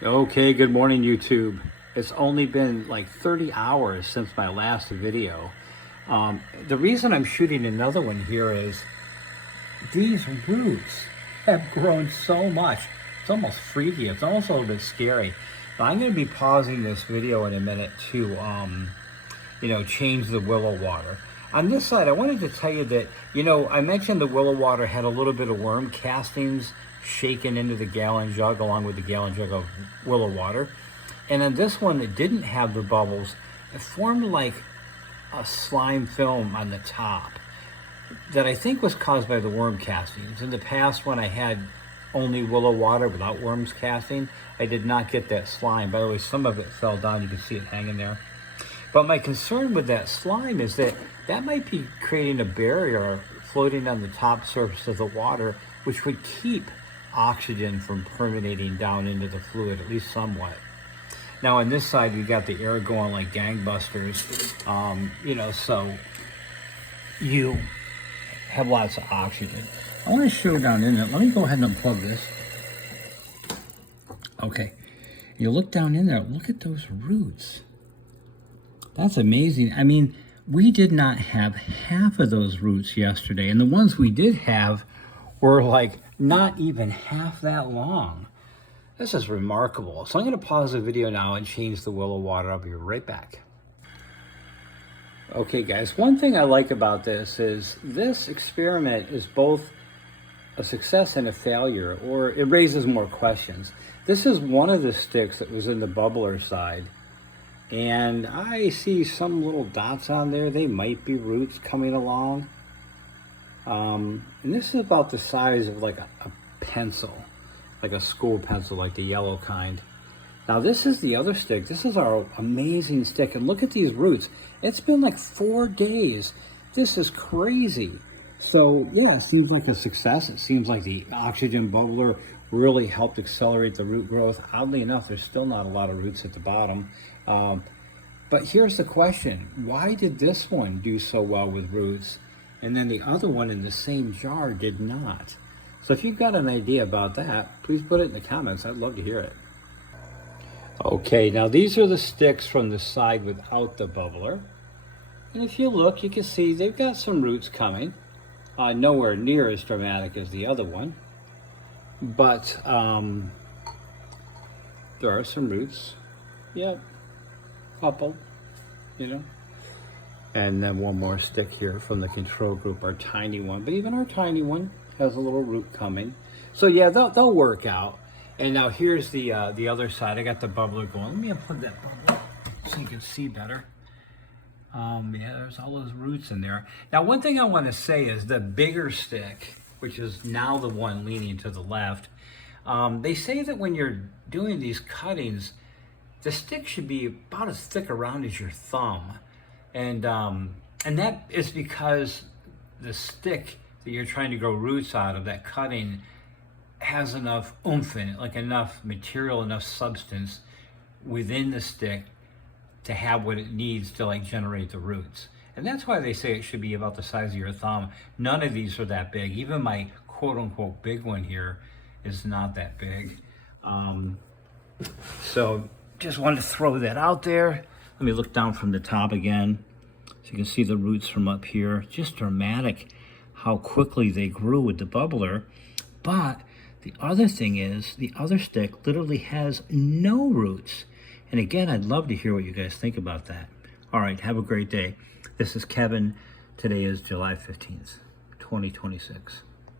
Okay, good morning, YouTube. It's only been like 30 hours since my last video. The reason I'm shooting another one here is these roots have grown so much. It's almost freaky. It's almost a little bit scary. But I'm going to be pausing this video in a minute to, change the willow water. On this side, I wanted to tell you that, I mentioned the willow water had a little bit of worm castings shaken into the gallon jug along with the gallon jug of willow water. And on this one, it didn't have the bubbles. It formed like a slime film on the top that I think was caused by the worm castings. In the past, when I had only willow water without worms casting, I did not get that slime. By the way, some of it fell down. You can see it hanging there. But my concern with that slime is that that might be creating a barrier floating on the top surface of the water, which would keep oxygen from permeating down into the fluid, at least somewhat. Now on this side, we got the air going like gangbusters, so you have lots of oxygen. I want to show down in there. Let me go ahead and unplug this. Okay, you look down in there, look at those roots. That's amazing. I mean, we did not have half of those roots yesterday, and the ones we did have were like not even half that long. This is remarkable. So I'm going to pause the video now and change the willow water. I'll be right back. Okay guys, one thing I like about this is this experiment is both a success and a failure, or it raises more questions. This is one of the sticks that was in the bubbler side, and I see some little dots on there. They might be roots coming along. And this is about the size of like a pencil, like a school pencil, like the yellow kind. Now this is the other stick. This is our amazing stick. And look at these roots. It's been like 4 days. This is crazy. So yeah, it seems like a success. It seems like the oxygen bubbler really helped accelerate the root growth. Oddly enough, there's still not a lot of roots at the bottom. But here's the question. Why did this one do so well with roots, and then the other one in the same jar did not? So if you've got an idea about that, please put it in the comments. I'd love to hear it. Okay, now these are the sticks from the side without the bubbler. And if you look, you can see they've got some roots coming. Nowhere near as dramatic as the other one. But there are some roots. Yeah, couple, And then one more stick here from the control group, our tiny one. But even our tiny one has a little root coming. So yeah, they'll work out. And now here's the other side. I got the bubbler going. Let me unplug that bubbler so you can see better. Yeah, there's all those roots in there. Now, one thing I want to say is the bigger stick, which is now the one leaning to the left, they say that when you're doing these cuttings, the stick should be about as thick around as your thumb. And that is because the stick that you're trying to grow roots out of, that cutting, has enough oomph in it, like enough material, enough substance within the stick to have what it needs to like generate the roots. And that's why they say it should be about the size of your thumb. None of these are that big. Even my quote unquote big one here is not that big. So just wanted to throw that out there. Let me look down from the top again so you can see the roots from up here. Just dramatic how quickly they grew with the bubbler. But the other thing is, the other stick literally has no roots. And again, I'd love to hear what you guys think about that. All right, have a great day. This is Kevin. Today is July 15th, 2026.